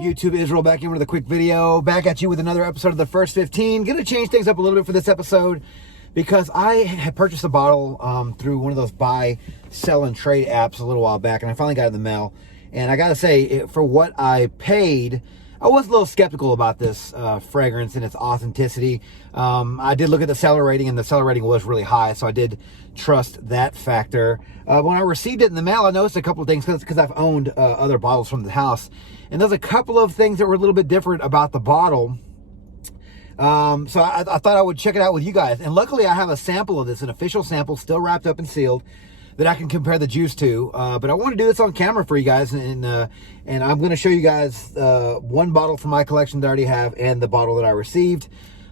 YouTube? Israel back in with a quick video. Back at you with another episode of the First 15. Gonna change things up a little bit for this episode because I had purchased a bottle through one of those buy, sell, and trade apps a little while back, and I finally got it in the mail. And I gotta say, for what I paid, I was a little skeptical about this fragrance and its authenticity. I did look at the seller rating, and the seller rating was really high, so I did trust that factor. When I received it in the mail, I noticed a couple of things because I've owned other bottles from the house, and there's a couple of things that were a little bit different about the bottle. So I thought I would check it out with you guys, and luckily I have a sample of this, an official sample, still wrapped up and sealed, that I can compare the juice to. But I want to do this on camera for you guys, and I'm going to show you guys one bottle from my collection that I already have and the bottle that I received.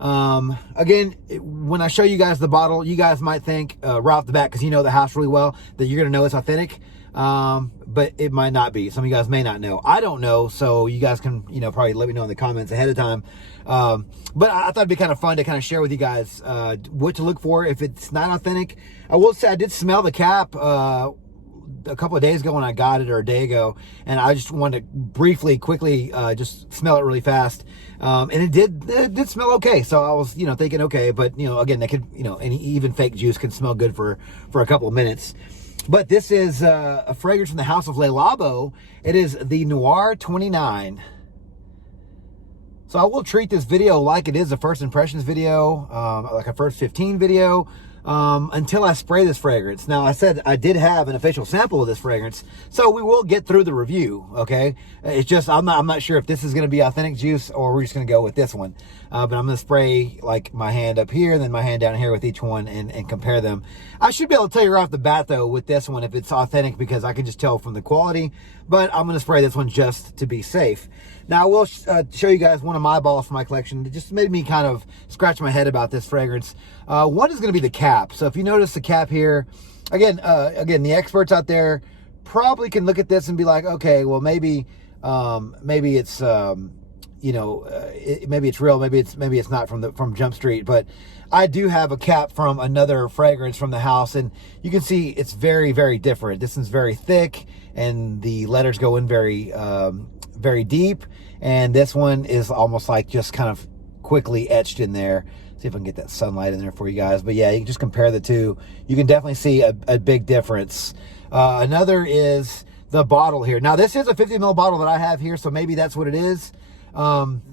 Again, when I show you guys the bottle, you guys might think right off the bat, because you know the house really well, that you're going to know it's authentic. But it might not be. Some of you guys may not know. I don't know, so you guys can, probably let me know in the comments ahead of time. But I thought it'd be kind of fun to kind of share with you guys what to look for if it's not authentic. I will say I did smell the cap a couple of days ago when I got it, or a day ago, and I just wanted to briefly, quickly just smell it really fast. And it did smell okay. So I was, thinking, okay, but again, they could, any even fake juice can smell good for a couple of minutes. But this is a fragrance from the house of Labo. It is the Noir 29. So I will treat this video like it is a first impressions video, like a first 15 video, until I spray this fragrance. Now, I said I did have an official sample of this fragrance, so we will get through the review, okay? It's just, I'm not sure if this is going to be authentic juice or we're just going to go with this one. But I'm going to spray like my hand up here, and then my hand down here with each one and compare them. I should be able to tell you right off the bat, though, with this one, if it's authentic, because I can just tell from the quality. But I'm going to spray this one just to be safe. Now, I will show you guys one of my bottles from my collection. It just made me kind of scratch my head about this fragrance. One is going to be the cap. So if you notice the cap here, again, the experts out there probably can look at this and be like, okay, well, maybe it's, maybe it's real, maybe it's not from Jump Street. But I do have a cap from another fragrance from the house, and you can see it's very, very different. This one's very thick, and the letters go in very deep, and this one is almost like just kind of quickly etched in there. See if I can get that sunlight in there for you guys. But yeah, you can just compare the two. You can definitely see a big difference. Another is the bottle here. Now, this is a 50 ml bottle that I have here, so maybe that's what it is.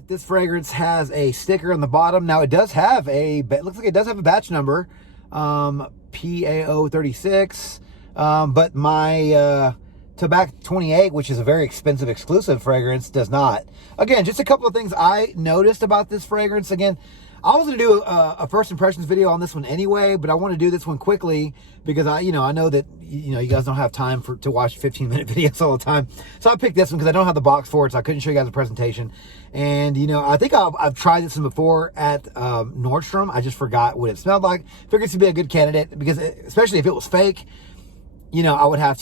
This fragrance has a sticker on the bottom. Now, it does have it looks like it does have a batch number, PAO 36, but my Tobacco 28, which is a very expensive exclusive fragrance, does not. Again, just a couple of things I noticed about this fragrance. Again, I was going to do a first impressions video on this one anyway, but I want to do this one quickly because I know that you guys don't have time to watch 15-minute videos all the time. So I picked this one because I don't have the box for it, so I couldn't show you guys a presentation. And I think I've tried this one before at Nordstrom. I just forgot what it smelled like. Figured this would be a good candidate because, especially if it was fake, I would have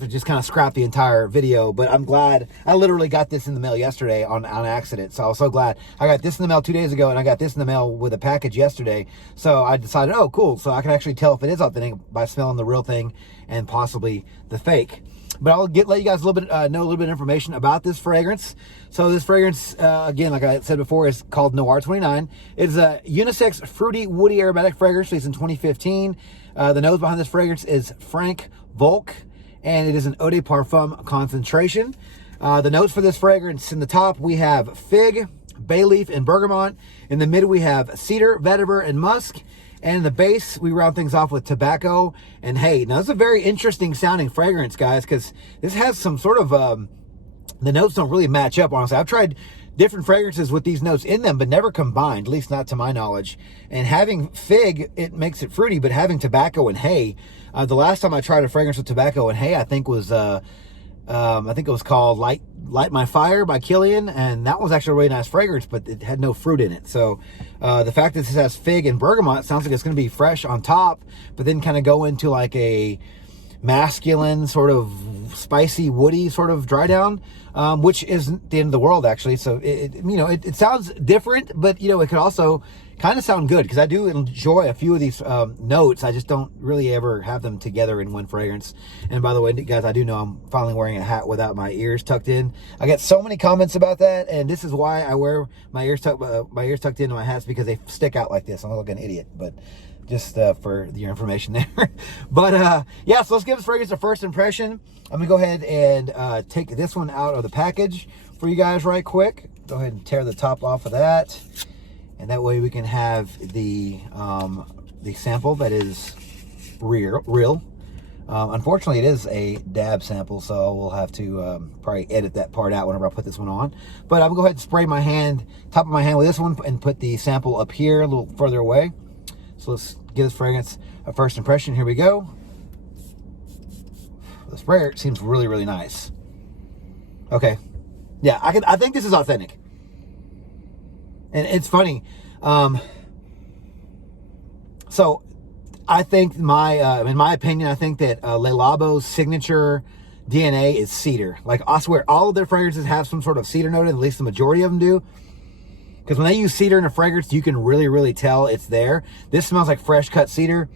to just kind of scrap the entire video. But I'm glad I literally got this in the mail yesterday on accident. So I was so glad. I got this in the mail 2 days ago, and I got this in the mail with a package yesterday. So I decided, oh, cool. So I can actually tell if it is authentic by smelling the real thing and possibly the fake. But I'll let you guys know a little bit of information about this fragrance. So this fragrance, again, like I said before, is called Noir 29. It's a unisex, fruity, woody, aromatic fragrance released in 2015. The nose behind this fragrance is Frank Volk, and it is an eau de parfum concentration. The notes for this fragrance: in the top we have fig, bay leaf, and bergamot. In the mid we have cedar, vetiver, and musk. And in the base we round things off with tobacco and hay. Now, this is a very interesting sounding fragrance, guys, because this has some sort of the notes don't really match up, honestly. I've tried different fragrances with these notes in them, but never combined, at least not to my knowledge. And having fig, it makes it fruity, but having tobacco and hay, the last time I tried a fragrance with tobacco and hay, I think it was called Light My Fire by Killian, and that was actually a really nice fragrance, but it had no fruit in it. So the fact that this has fig and bergamot sounds like it's going to be fresh on top, but then kind of go into like a masculine, sort of spicy, woody sort of dry down, which isn't the end of the world, actually. So it sounds different, but it could also kind of sound good, because I do enjoy a few of these notes. I just don't really ever have them together in one fragrance. And by the way, guys, I do know I'm finally wearing a hat without my ears tucked in. I get so many comments about that, and this is why I wear my ears tucked into my hats, because they stick out like this. I'm like an idiot, but just for your information there. But yeah, so let's give this fragrance a first impression. I'm gonna go ahead and take this one out of the package for you guys right quick. Go ahead and tear the top off of that, and that way we can have the sample that is real. Unfortunately, it is a dab sample, so we'll have to probably edit that part out whenever I put this one on. But I'm gonna go ahead and spray my hand, top of my hand with this one, and put the sample up here a little further away. So let's give this fragrance a first impression. Here we go. The sprayer seems really, really nice. Okay. Yeah, I think this is authentic. And it's funny. So I think in my opinion, I think that Labo's signature DNA is cedar. Like, I swear, all of their fragrances have some sort of cedar note, at least the majority of them do. Because when they use cedar in a fragrance, you can really, really tell it's there. This smells like fresh cut cedar.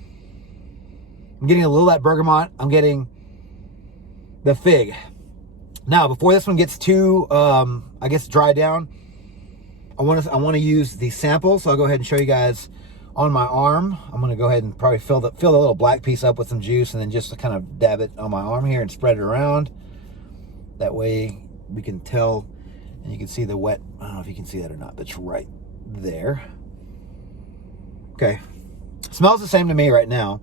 I'm getting a little of that bergamot. I'm getting the fig. Now, before this one gets too, I guess, dried down, I want to use the sample. So I'll go ahead and show you guys on my arm. I'm going to go ahead and probably fill the little black piece up with some juice, and then just kind of dab it on my arm here and spread it around. That way we can tell. And you can see the wet, I don't know if you can see that or not, but it's right there. Okay. Smells the same to me right now.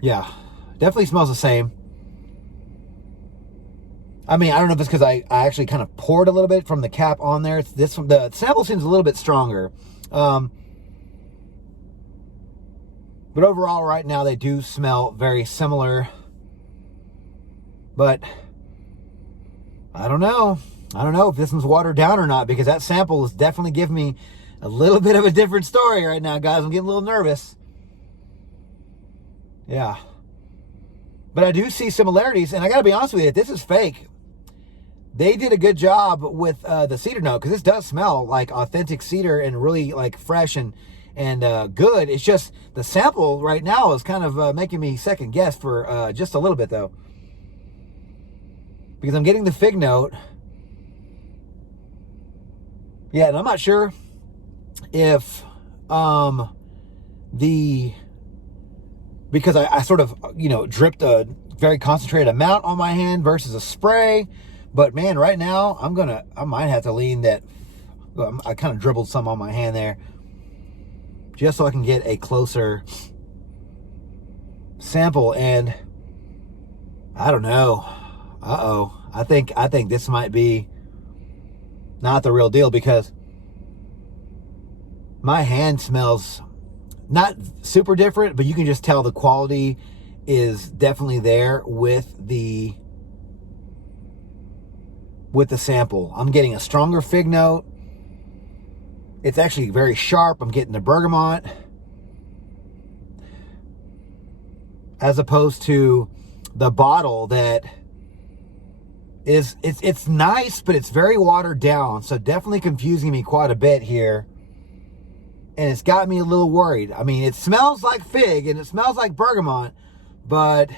Yeah, definitely smells the same. I mean, I don't know if it's because I actually kind of poured a little bit from the cap on there. It's this one, the sample seems a little bit stronger. But overall, right now, they do smell very similar. But I don't know. I don't know if this one's watered down or not, because that sample is definitely giving me a little bit of a different story right now, guys. I'm getting a little nervous. Yeah. But I do see similarities, and I got to be honest with you, this is fake. They did a good job with the cedar note, because this does smell like authentic cedar and really like fresh and good. It's just the sample right now is kind of making me second guess for just a little bit, though. Because I'm getting the fig note. Yeah, and I'm not sure if because I sort of, dripped a very concentrated amount on my hand versus a spray. But man, right now, I might have to lean that. I kind of dribbled some on my hand there, just so I can get a closer sample. And I don't know. I think this might be not the real deal, because my hand smells not super different, but you can just tell the quality is definitely there with the sample. I'm getting a stronger fig note. It's actually very sharp. I'm getting the bergamot, as opposed to the bottle that is, it's nice, but it's very watered down. So definitely confusing me quite a bit here. And it's got me a little worried. I mean, it smells like fig and it smells like bergamot, but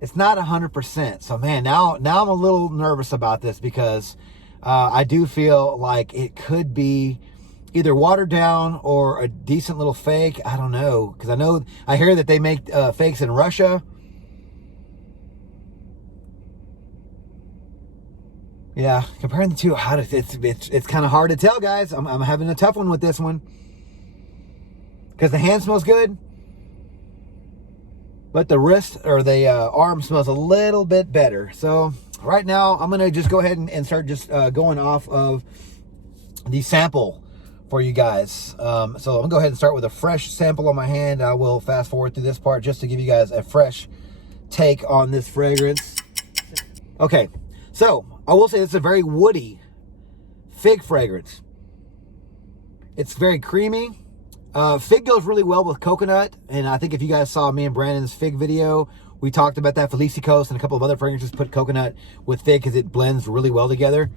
it's not 100%. So man, now I'm a little nervous about this, because I do feel like it could be either watered down or a decent little fake. I don't know, because I hear that they make fakes in Russia. Yeah, comparing the two, it's kind of hard to tell, guys. I'm having a tough one with this one, because the hand smells good, but the wrist or the arm smells a little bit better. So right now, I'm gonna just go ahead and start just going off of the sample for you guys. So I'm gonna go ahead and start with a fresh sample on my hand. I will fast forward through this part just to give you guys a fresh take on this fragrance. Okay, so I will say it's a very woody fig fragrance. It's very creamy. Fig goes really well with coconut, and I think if you guys saw me and Brandon's fig video, we talked about that. Felicicos and a couple of other fragrances put coconut with fig because it blends really well together.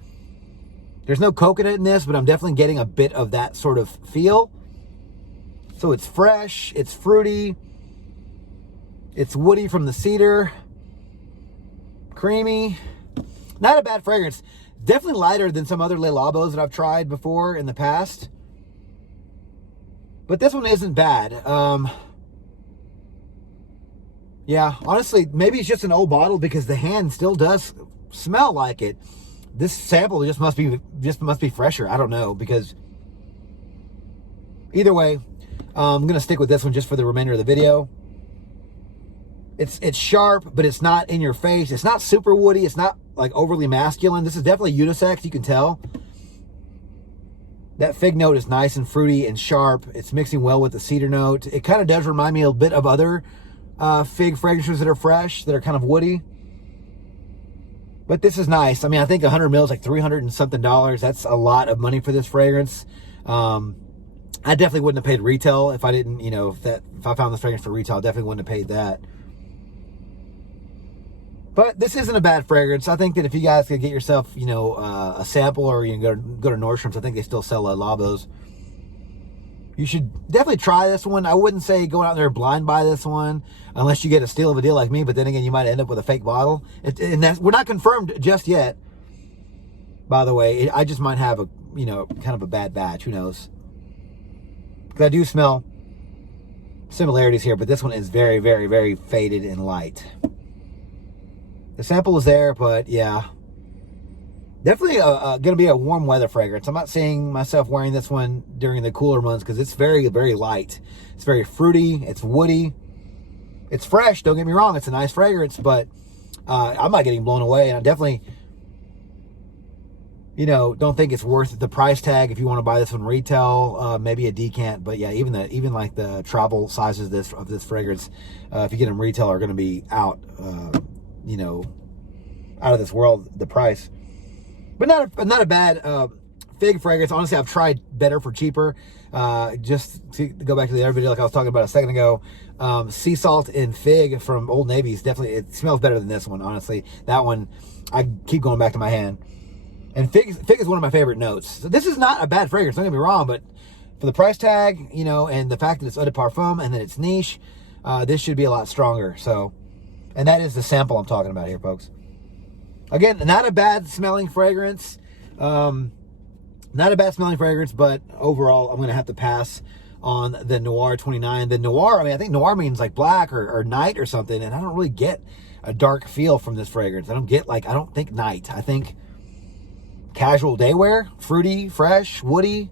There's no coconut in this, but I'm definitely getting a bit of that sort of feel. So it's fresh, it's fruity, it's woody from the cedar, creamy. Not a bad fragrance. Definitely lighter than some other Le Labos that I've tried before in the past. But this one isn't bad. Yeah, honestly, maybe it's just an old bottle because the hand still does smell like it. This sample just must be fresher. I don't know, because either way, I'm gonna stick with this one just for the remainder of the video. It's sharp, but it's not in your face. It's not super woody. It's not like overly masculine. This is definitely unisex. You can tell. That fig note is nice and fruity and sharp. It's mixing well with the cedar note. It kind of does remind me a bit of other fig fragrances that are fresh, that are kind of woody. But this is nice. I mean, I think 100 mil is like $300 and something. That's a lot of money for this fragrance. I definitely wouldn't have paid retail if I didn't, you know, if I found this fragrance for retail, I definitely wouldn't have paid that. But this isn't a bad fragrance. I think that if you guys could get yourself, you know, a sample, or you can go to Nordstrom's, I think they still sell Labos. You should definitely try this one. I wouldn't say go out there blind buy this one unless you get a steal of a deal like me. But then again, you might end up with a fake bottle. And we're not confirmed just yet. By the way, I just might have a, you know, kind of a bad batch. Who knows? Because I do smell similarities here, but this one is very, very, very faded and light. The sample is there, but yeah, definitely going to be a warm weather fragrance. I'm not seeing myself wearing this one during the cooler months because it's very, very light. It's very fruity. It's woody. It's fresh. Don't get me wrong. It's a nice fragrance, but I'm not getting blown away. And I definitely, you know, don't think it's worth the price tag if you want to buy this one retail. Maybe a decant, but yeah, even like the travel sizes of this fragrance, if you get them retail, are going to be out. You know, out of this world, the price. But not a bad fig fragrance. Honestly, I've tried better for cheaper. Just to go back to the other video like I was talking about a second ago, sea salt and fig from Old Navy is definitely, it smells better than this one, honestly. That one, I keep going back to my hand. And fig is one of my favorite notes. So this is not a bad fragrance, don't get me wrong, but for the price tag, you know, and the fact that it's eau de parfum and that it's niche, this should be a lot stronger. So, and that is the sample I'm talking about here, folks. Again, not a bad smelling fragrance. Not a bad smelling fragrance, but overall, I'm going to have to pass on the Noir 29. The Noir, I mean, I think Noir means like black or night or something, and I don't really get a dark feel from this fragrance. I don't think night. I think casual day wear, fruity, fresh, woody.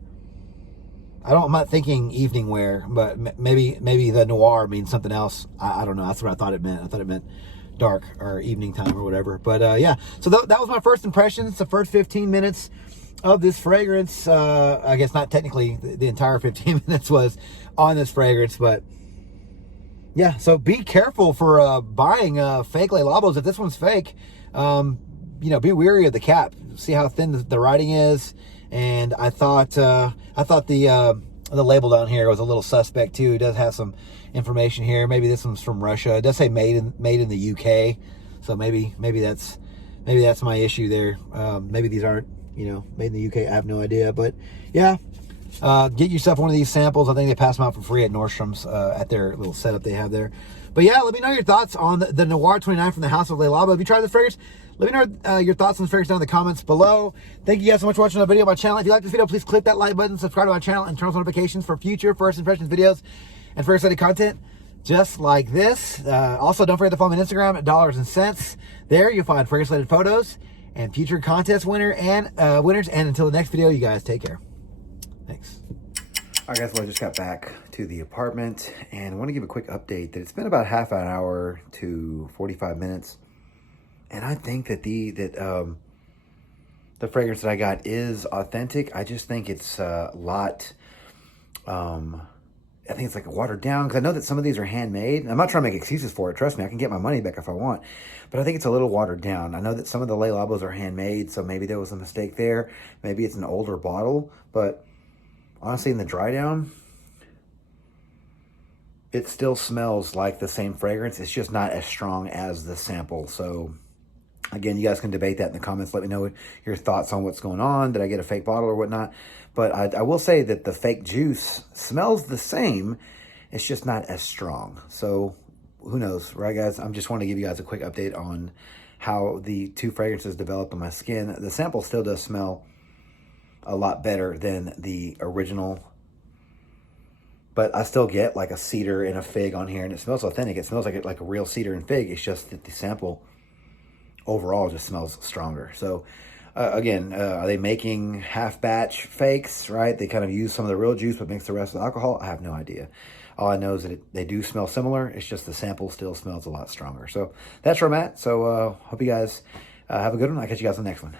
I'm not thinking evening wear, but maybe the Noir means something else. I don't know. That's what I thought it meant. I thought it meant dark or evening time or whatever. But yeah, so that was my first impressions, the first 15 minutes of this fragrance. I guess not technically the entire 15 minutes was on this fragrance, but yeah, so be careful for buying fake Le Labos. If this one's fake, you know, be wary of the cap. See how thin the writing is. And I thought the label down here was a little suspect too. It does have some information here. Maybe this one's from Russia. It does say made in the UK. So maybe that's my issue there. Maybe these aren't, you know, made in the UK. I have no idea. But yeah, get yourself one of these samples. I think they pass them out for free at Nordstrom's at their little setup they have there. But yeah, let me know your thoughts on the Noir 29 from the House of Le Labo. If you tried this fragrance, let me know your thoughts on this fragrance down in the comments below. Thank you guys so much for watching the video on my channel. If you like this video, please click that like button, subscribe to my channel, and turn on notifications for future first impressions videos and first study content just like this. Also, don't forget to follow me on Instagram at Dollars and Cents. There you'll find fragrance-related photos and future contest winners. And until the next video, you guys take care. Thanks. All right, guys, well, I just got back to the apartment and I want to give a quick update that it's been about half an hour to 45 minutes. And I think that the fragrance that I got is authentic. I just think it's a lot, I think it's like watered down, because I know that some of these are handmade. I'm not trying to make excuses for it. Trust me, I can get my money back if I want. But I think it's a little watered down. I know that some of the Le Labos are handmade, so maybe there was a mistake there. Maybe it's an older bottle. But honestly, in the dry down, it still smells like the same fragrance. It's just not as strong as the sample. So again, you guys can debate that in the comments. Let me know your thoughts on what's going on. Did I get a fake bottle or whatnot? But I will say that the fake juice smells the same. It's just not as strong. So who knows, right, guys? I'm just wanting to give you guys a quick update on how the two fragrances developed on my skin. The sample still does smell a lot better than the original, but I still get like a cedar and a fig on here, and it smells authentic. It smells like a real cedar and fig. It's just that the sample overall just smells stronger. So again, are they making half batch fakes, right? They kind of use some of the real juice but mix the rest with alcohol. I have no idea. All I know is that they do smell similar. It's just the sample still smells a lot stronger. So that's where I'm at. So hope you guys have a good one. I'll catch you guys on the next one.